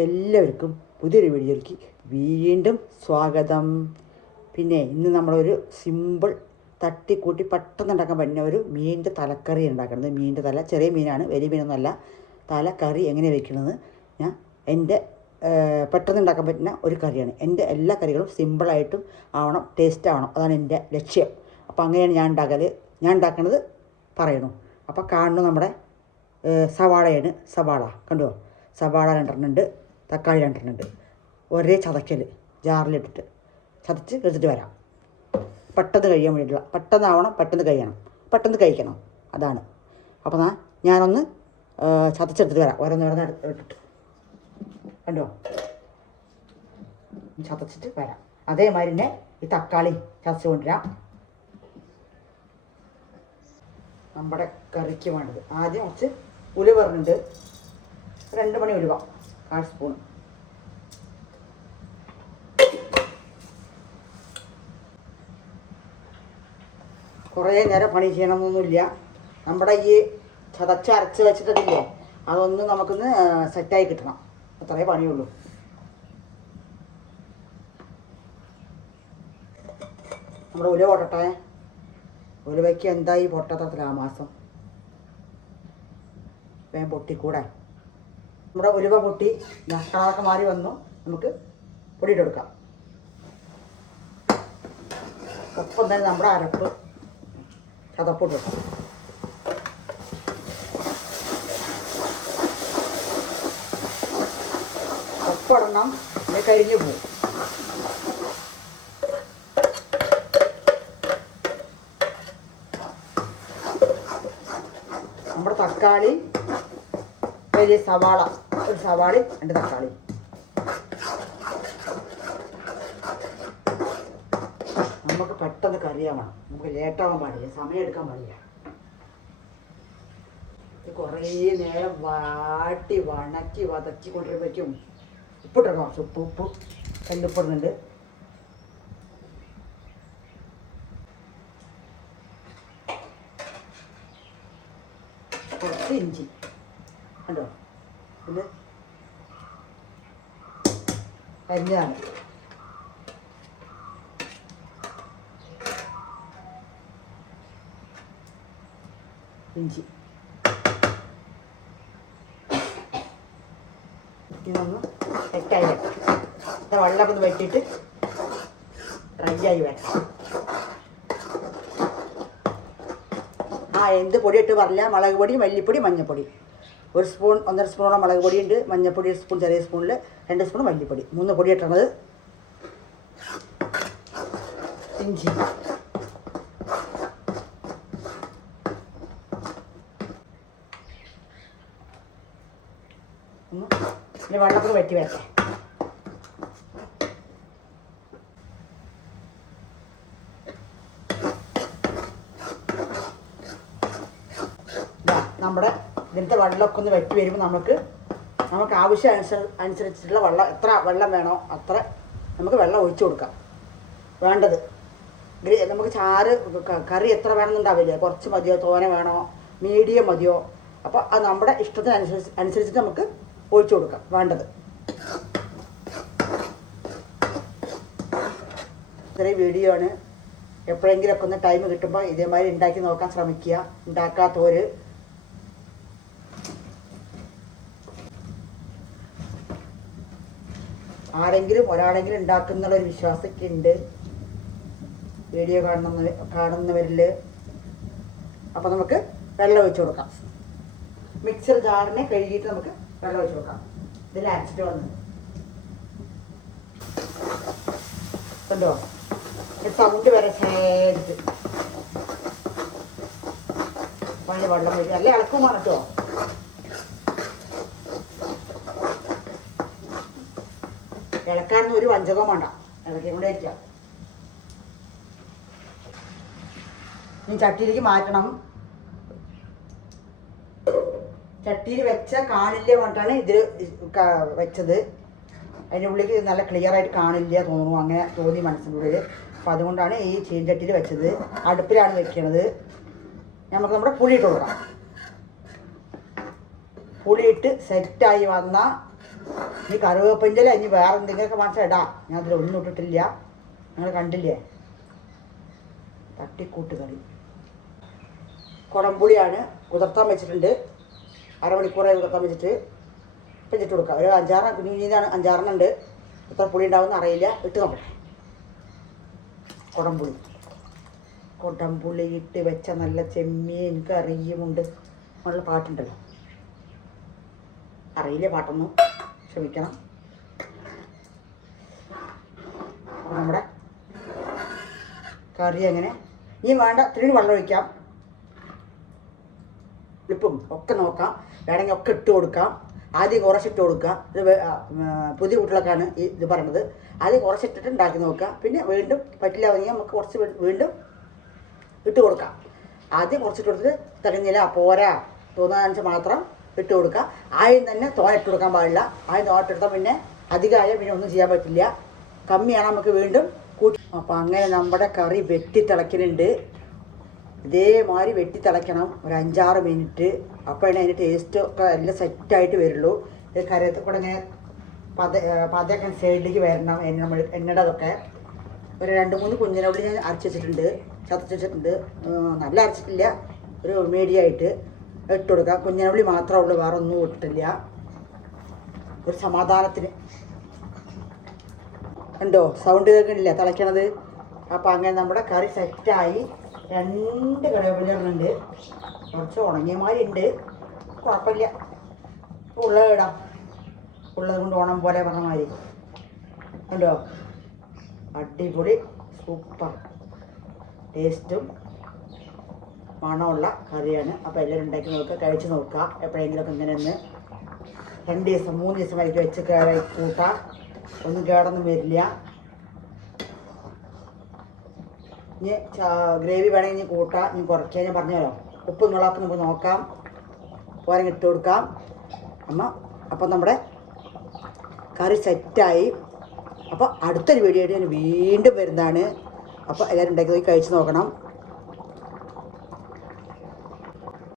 എല്ലാവർക്കും പുതിയൊരു വീഡിയോയിലേക്ക് വീണ്ടും സ്വാഗതം. പിന്നെ ഇന്ന് നമ്മളൊരു സിമ്പിൾ തട്ടിക്കൂട്ടി പെട്ടെന്ന് ഉണ്ടാക്കാൻ പറ്റുന്ന ഒരു മീനിൻ്റെ തലക്കറി ഉണ്ടാക്കുന്നത്. മീനിൻ്റെ തല, ചെറിയ മീനാണ്, വലിയ മീനൊന്നുമല്ല. തലക്കറി എങ്ങനെ വെക്കുന്നത് ഞാൻ എൻ്റെ പെട്ടെന്ന് ഉണ്ടാക്കാൻ പറ്റുന്ന ഒരു കറിയാണ്. എൻ്റെ എല്ലാ കറികളും സിമ്പിളായിട്ടും ആവണം, ടേസ്റ്റ് ആവണം, അതാണ് എൻ്റെ ലക്ഷ്യം. അപ്പോൾ അങ്ങനെയാണ് ഞാൻ ഉണ്ടാക്കുന്നത് പറയണു. അപ്പോൾ കാണുന്നു നമ്മുടെ സവാളയാണ്. സവാള കണ്ടോ, സവാള 2 ഉണ്ട്, തക്കാളി 2 ഉണ്ട്. ഒരേ ചതക്കൽ ജാറിലിട്ടിട്ട് ചതച്ച് എടുത്തിട്ട് വരാം. പെട്ടെന്ന് കഴിയാൻ വേണ്ടിയിട്ടുള്ള, പെട്ടെന്നാവണം, പെട്ടെന്ന് കഴിക്കണം, അതാണ്. അപ്പോൾ ഞാനൊന്ന് ചതച്ചെടുത്തിട്ട് വരാം. ഓരോന്ന് ഇട്ടിട്ട് കണ്ടോ, ചതച്ചിട്ട് വരാം. അതേമാതിരി തന്നെ ഈ തക്കാളി ചതച്ച് കൊണ്ടുവരാം. നമ്മുടെ കറിക്ക് വേണ്ടത് ആദ്യം കുറച്ച് ഉലുവ പറഞ്ഞിട്ട് 2 മണി ഉലുവ, 1/4 സ്പൂൺ. കുറേ നേരം പണി ചെയ്യണമെന്നൊന്നുമില്ല. നമ്മുടെ ഈ അരച്ച് വെച്ചിട്ടില്ലേ, അതൊന്ന് നമുക്കൊന്ന് സെറ്റായി കിട്ടണം, അത്രേ പണിയുള്ളൂ. നമ്മുടെ ഉലുവ പൊട്ടട്ടെ. ഉലുവയ്ക്ക് എന്തായി പൊട്ടത്ര മാസം വേഗം പൊട്ടിക്കൂടെ. നമ്മുടെ ഉലുവ പൊട്ടി കളറൊക്കെ മാറി വന്നു. നമുക്ക് പൊടിയിട്ട് കൊടുക്കാം. ഒപ്പം തന്നെ നമ്മുടെ അരപ്പ് ചതപ്പിട്ട് വെക്കാം. ഒപ്പിടണം, ഇത് കരിഞ്ഞു പോകും. നമ്മുടെ തക്കാളി, വലിയ സവാള, ഒരു സവാളി 2 തക്കാളി. നമുക്ക് പെട്ടെന്ന് കറിയാവണം, നമുക്ക് ലേറ്റാവാൻ പാടില്ല, സമയം എടുക്കാൻ പാടില്ല. ഇത് കുറേ നേരം വണക്കി വതക്കി കൊണ്ടുവരുമ്പോഴേക്കും ഉപ്പിട്ടോ, കുറച്ച് ഉപ്പ് കല്ലുപ്പിടുന്നുണ്ട്. കുറച്ച് ഇഞ്ചി കണ്ടോ, ഇത് കരിഞ്ഞതാണ്. ഇഞ്ചി ഇതൊന്ന് സെറ്റായി വെക്കാം. വെള്ളമൊക്കെ ഒന്ന് വെട്ടിയിട്ട് ഡ്രൈ ആയി വെക്കാം. എന്ത് പൊടി ഇട്ട് പറഞ്ഞില്ല, മുളക് പൊടി, മല്ലിപ്പൊടി, മഞ്ഞൾപ്പൊടി. 1 സ്പൂൺ 1.5 സ്പൂണോളം മുളക് പൊടിയുണ്ട്, മഞ്ഞൾപ്പൊടി 1 സ്പൂൺ, ചെറിയ സ്പൂണിൽ 2 സ്പൂൺ മല്ലിപ്പൊടി, 3 പൊടി ഇട്ടണത്. ഇഞ്ചി പിന്നെ വെള്ളത്തിൽ വെട്ടി വെക്കാം. നമ്മുടെ ഇതിലത്തെ വെള്ളമൊക്കെ ഒന്ന് വെട്ടി വരുമ്പോൾ നമുക്ക് ആവശ്യം അനുസരിച്ചിട്ടുള്ള വെള്ളം, എത്ര വെള്ളം വേണോ അത്ര നമുക്ക് വെള്ളം ഒഴിച്ചു കൊടുക്കാം. വേണ്ടത് നമുക്ക് ചാറ് കറി എത്ര വേണമെന്നുണ്ടാവില്ലേ, കുറച്ച് മതിയോ, തോനെ വേണോ, മീഡിയം മതിയോ, അപ്പോൾ അത് നമ്മുടെ ഇഷ്ടത്തിനനുസരിച്ചിട്ട് നമുക്ക് ഒഴിച്ചു കൊടുക്കാം വേണ്ടത്. ഇത്രയും വീഡിയോ ആണ്. എപ്പോഴെങ്കിലുമൊക്കെ ഒന്ന് ടൈം കിട്ടുമ്പോൾ ഇതേമാതിരി ഉണ്ടാക്കി നോക്കാൻ ശ്രമിക്കുക. ഉണ്ടാക്കാത്തവർ ഒരാളെങ്കിലും ഉണ്ടാക്കുന്നുള്ളൊരു വിശ്വാസമൊക്കെ ഉണ്ട് വീഡിയോ കാണുന്നവരിൽ. അപ്പോൾ നമുക്ക് വെള്ളം ഒഴിച്ചു കൊടുക്കാം. മിക്സർ ജാറിനെ കഴുകിയിട്ട് നമുക്ക് വെള്ളം ഒഴിച്ചു കൊടുക്കാം. ഇതിൽ അരച്ചിട്ട് വന്ന് കണ്ടോ, സൗണ്ട് വരെ ചേർത്ത് പഴയ വെള്ളം ഒഴിക്കുക. നല്ല ഇളക്കമാണ് കേട്ടോ. ഇളക്കാനൊന്നും ഒരു വഞ്ചകവും വേണ്ട, ഇളക്കി കൊണ്ട് വയ്ക്കുക. ഇനി ചട്ടിയിലേക്ക് മാറ്റണം. ചട്ടിയിൽ വെച്ച കാണില്ല പറഞ്ഞിട്ടാണ് ഇതിൽ വെച്ചത്. അതിൻ്റെ ഉള്ളിലേക്ക് നല്ല ക്ലിയർ ആയിട്ട് കാണില്ല തോന്നുന്നു, അങ്ങനെ തോന്നി മനസ്സിനുള്ളിൽ. അപ്പോൾ അതുകൊണ്ടാണ് ഈ ചീൻചട്ടിയിൽ വെച്ചത്. അടുപ്പിലാണ് വെക്കുന്നത്. നമുക്ക് നമ്മുടെ പുളി ഇട്ട് കൊടുക്കാം. പുളിയിട്ട് സെറ്റായി വന്ന ഈ കറിവേപ്പിൻ്റെ ഇനി വേറെ എന്തെങ്കിലുമൊക്കെ മനസ്സിൽ ഇടാം. ഞാൻ അതിൽ ഒന്നും ഇട്ടിട്ടില്ല, നിങ്ങൾ കണ്ടില്ലേ. തട്ടിക്കൂട്ട് കറി. കുടംപുളിയാണ് കുതിർത്താൻ വെച്ചിട്ടുണ്ട്. അരമണിക്കൂറായി കുതിർത്താൻ വെച്ചിട്ട് ഇപ്പം ഇട്ട് കൊടുക്കാം. ഒരു 5-6 കുഞ്ഞിതാണ്, 5-6 ഉണ്ട്. എത്ര പുളി ഉണ്ടാവുമെന്ന് അറിയില്ല, ഇട്ട് നോക്കട്ടെ. കുടംപുളി ഇട്ട് വെച്ച നല്ല ചെമ്മീൻ കറിയുമുണ്ട്. നല്ല പാട്ടുണ്ടല്ലോ, അറിയില്ല പാട്ടൊന്നും, ക്ഷമിക്കണം. നമ്മുടെ കറി എങ്ങനെ ഇനി വേണ്ട ഇത്തിരി വെള്ളം ഒഴിക്കാം. ഉപ്പും ഒക്കെ നോക്കാം, വേണമെങ്കിൽ ഒക്കെ ഇട്ട് കൊടുക്കാം. ആദ്യം കുറച്ചിട്ട് കൊടുക്കുക. ഇത് പുതിയ കുട്ടികളൊക്കെയാണ് ഇത് പറയണത്. ആദ്യം കുറച്ചിട്ടിട്ട് ഉണ്ടാക്കി നോക്കുക. പിന്നെ വീണ്ടും പറ്റില്ലാവെങ്കിൽ നമുക്ക് കുറച്ച് വീണ്ടും ഇട്ട് കൊടുക്കാം. ആദ്യം കുറച്ചിട്ട് കൊടുത്തിട്ട് തികഞ്ഞില്ല പോരാ തോന്നാന്ന് മാത്രം ഇട്ട് കൊടുക്കുക. ആദ്യം തന്നെ തോനിട്ട് കൊടുക്കാൻ പാടില്ല. ആദ്യം തോനിട്ടെടുത്താൽ പിന്നെ അധികമായ പിന്നെ ഒന്നും ചെയ്യാൻ പറ്റില്ല. കമ്മിയാണ് നമുക്ക് വീണ്ടും കൂട്ടി. അപ്പോൾ അങ്ങനെ നമ്മുടെ കറി വെട്ടി തിളയ്ക്കുന്നുണ്ട്. ഇതേമാതിരി വെട്ടി തിളയ്ക്കണം ഒരു 5-6 മിനിറ്റ്. അപ്പോഴാണ് അതിൻ്റെ ടേസ്റ്റ് ഒക്കെ എല്ലാം സെറ്റായിട്ട് വരുള്ളൂ. ഇത് കറിയത്തിൽ കൂടെ ഇങ്ങനെ പതയൊക്കെ സൈഡിലേക്ക് വരണം. എണ്ണയുടെ അതൊക്കെ ഒരു 2-3 കുഞ്ഞിനുള്ളി ഞാൻ അരച്ച് വെച്ചിട്ടുണ്ട്, ചതച്ച് വെച്ചിട്ടുണ്ട്. നല്ല അരച്ചിട്ടില്ല, ഒരു മീഡിയമായിട്ട് ഇട്ട് കൊടുക്കാം. കുഞ്ഞിനുള്ളി മാത്രമേ ഉള്ളൂ, വേറെ ഒന്നും ഇട്ടിട്ടില്ല, ഒരു സമാധാനത്തിന്. ഉണ്ടോ സൗണ്ട് കേൾക്കണില്ല തിളയ്ക്കണത്? അപ്പോൾ അങ്ങനെ നമ്മുടെ കറി സെറ്റായി. 2 കറിവേപ്പിലുണ്ട്, കുറച്ച് ഉണങ്ങിയമാരുണ്ട്, കുഴപ്പമില്ല. ഉള്ളത് ഇടാം, ഉള്ളത് കൊണ്ട് ഓണം പോലെ പറഞ്ഞ മാതിരി. ഉണ്ടോ അടിപൊളി സൂപ്പർ ടേസ്റ്റും മണമുള്ള കറിയാണ്. അപ്പോൾ എല്ലാവരും ഉണ്ടാക്കി നോക്കുക, കഴിച്ച് നോക്കുക. എപ്പോഴെങ്കിലുമൊക്കെ ഇങ്ങനെ ഒന്ന് 2 ദിവസം 3 ദിവസം വൈകി വെച്ച് കൂട്ടാം, ഒന്നും കേടൊന്നും വരില്ല. ഇനി ഗ്രേവി വേണമെങ്കിൽ ഇനി കൂട്ടാം, ഇനി കുറയ്ക്കാൻ ഞാൻ പറഞ്ഞല്ലോ. ഉപ്പ് നിങ്ങളൊക്കെ നമുക്ക് നോക്കാം, പോരാൻ ഇട്ട് കൊടുക്കാം. അപ്പം നമ്മുടെ കറി സെറ്റായി. അപ്പോൾ അടുത്തൊരു വീഡിയോ ആയിട്ട് ഞാൻ വീണ്ടും വരുന്നതാണ്. അപ്പോൾ എല്ലാവരും ഉണ്ടാക്കി നോക്കി കഴിച്ച് നോക്കണം.